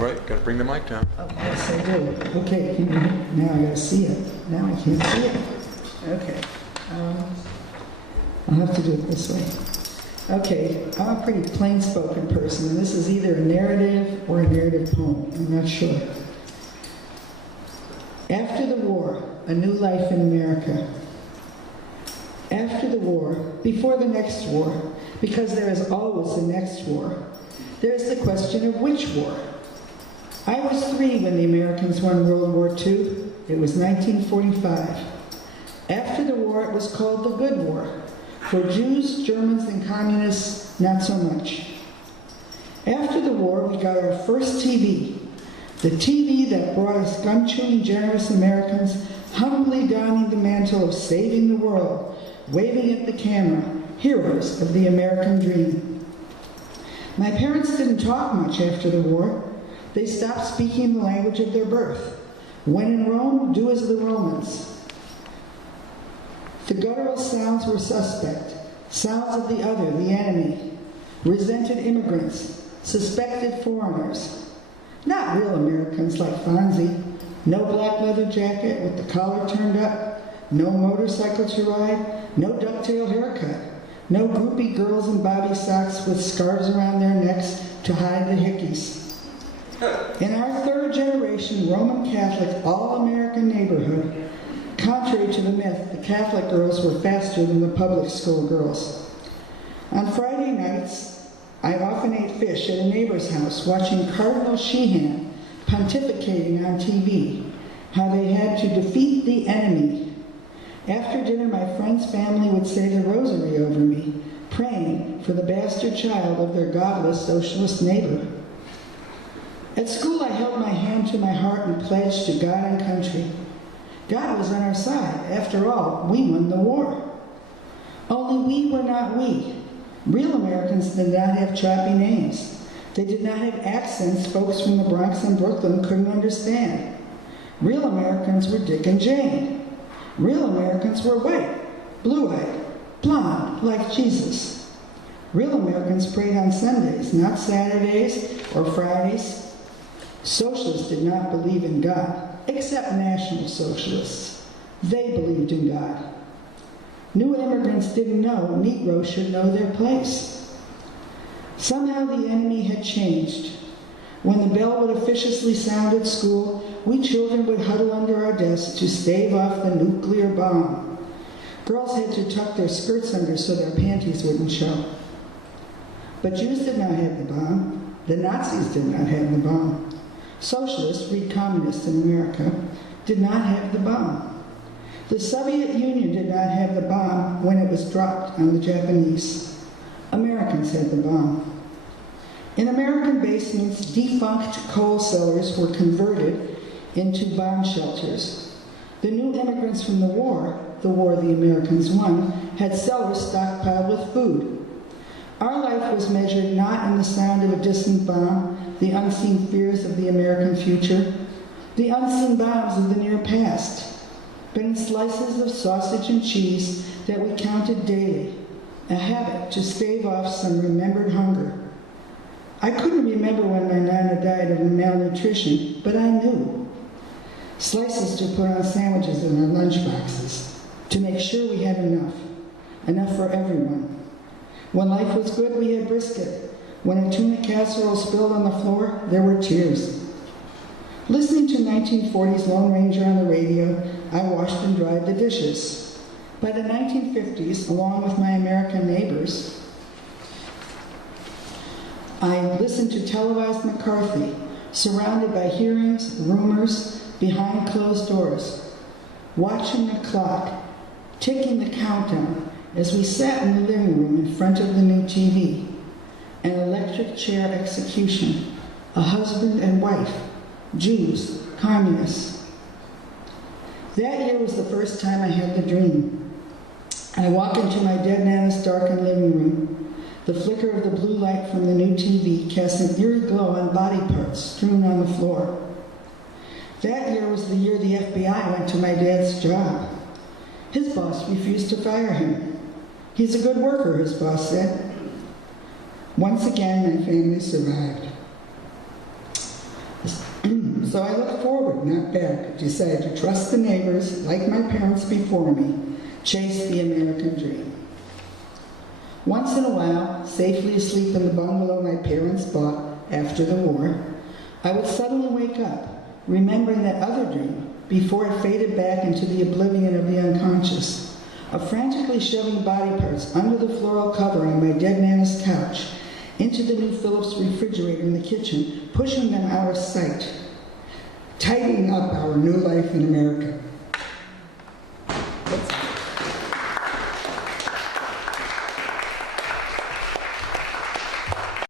Right, got to bring the mic down. Oh, yes, I do. Okay, now I gotta see it. Now I can't see it. Okay. I'll have to do it this way. Okay, I'm a pretty plain-spoken person, and this is either a narrative or a narrative poem. I'm not sure. After the war, a new life in America. After the war, before the next war, because there is always the next war, there is the question of which war. I was 3 when the Americans won World War II. It was 1945. After the war, it was called the Good War. For Jews, Germans, and communists, not so much. After the war, we got our first TV. The TV that brought us gun-chewing, generous Americans humbly donning the mantle of saving the world, waving at the camera, heroes of the American dream. My parents didn't talk much after the war. They stopped speaking the language of their birth. When in Rome, do as the Romans. The guttural sounds were suspect. Sounds of the other, the enemy. Resented immigrants. Suspected foreigners. Not real Americans like Fonzie. No black leather jacket with the collar turned up. No motorcycle to ride. No ducktail haircut. No groupie girls in bobby socks with scarves around their necks to hide the hickeys. In our 3rd generation Roman Catholic all-American neighborhood, contrary to the myth, the Catholic girls were faster than the public school girls. On Friday nights, I often ate fish at a neighbor's house watching Cardinal Sheehan pontificating on TV, how they had to defeat the enemy. After dinner, my friend's family would say the rosary over me, praying for the bastard child of their godless socialist neighbor. At school, I held my hand to my heart and pledged to God and country. God was on our side. After all, we won the war. Only we were not we. Real Americans did not have choppy names. They did not have accents folks from the Bronx and Brooklyn couldn't understand. Real Americans were Dick and Jane. Real Americans were white, blue-eyed, blonde, like Jesus. Real Americans prayed on Sundays, not Saturdays or Fridays. Socialists did not believe in God, except National Socialists. They believed in God. New immigrants didn't know Negroes should know their place. Somehow the enemy had changed. When the bell would officiously sound at school, we children would huddle under our desks to stave off the nuclear bomb. Girls had to tuck their skirts under so their panties wouldn't show. But Jews did not have the bomb. The Nazis did not have the bomb. Socialists, read communists in America, did not have the bomb. The Soviet Union did not have the bomb when it was dropped on the Japanese. Americans had the bomb. In American basements, defunct coal cellars were converted into bomb shelters. The new immigrants from the war the Americans won, had cellars stockpiled with food. Our life was measured not in the sound of a distant bomb, the unseen fears of the American future, the unseen bombs of the near past, but in slices of sausage and cheese that we counted daily, a habit to stave off some remembered hunger. I couldn't remember when my Nana died of malnutrition, but I knew. Slices to put on sandwiches in our lunchboxes, to make sure we had enough for everyone. When life was good, we had brisket. When a tuna casserole spilled on the floor, there were tears. Listening to 1940s Lone Ranger on the radio, I washed and dried the dishes. By the 1950s, along with my American neighbors, I listened to televised McCarthy, surrounded by hearings, rumors, behind closed doors, watching the clock, ticking the countdown as we sat in the living room in front of the new TV. An electric chair execution, a husband and wife, Jews, communists. That year was the first time I had the dream. I walk into my dead Nana's darkened living room. The flicker of the blue light from the new TV casts an eerie glow on body parts strewn on the floor. That year was the year the FBI went to my dad's job. His boss refused to fire him. He's a good worker, his boss said. Once again, my family survived. So I looked forward, not back, decided to trust the neighbors, like my parents before me, chase the American dream. Once in a while, safely asleep in the bungalow my parents bought after the war, I would suddenly wake up, remembering that other dream before it faded back into the oblivion of the unconscious, of frantically shoving body parts under the floral cover on my dead nana's couch, into the new Phillips refrigerator in the kitchen, pushing them out of sight, tidying up our new life in America.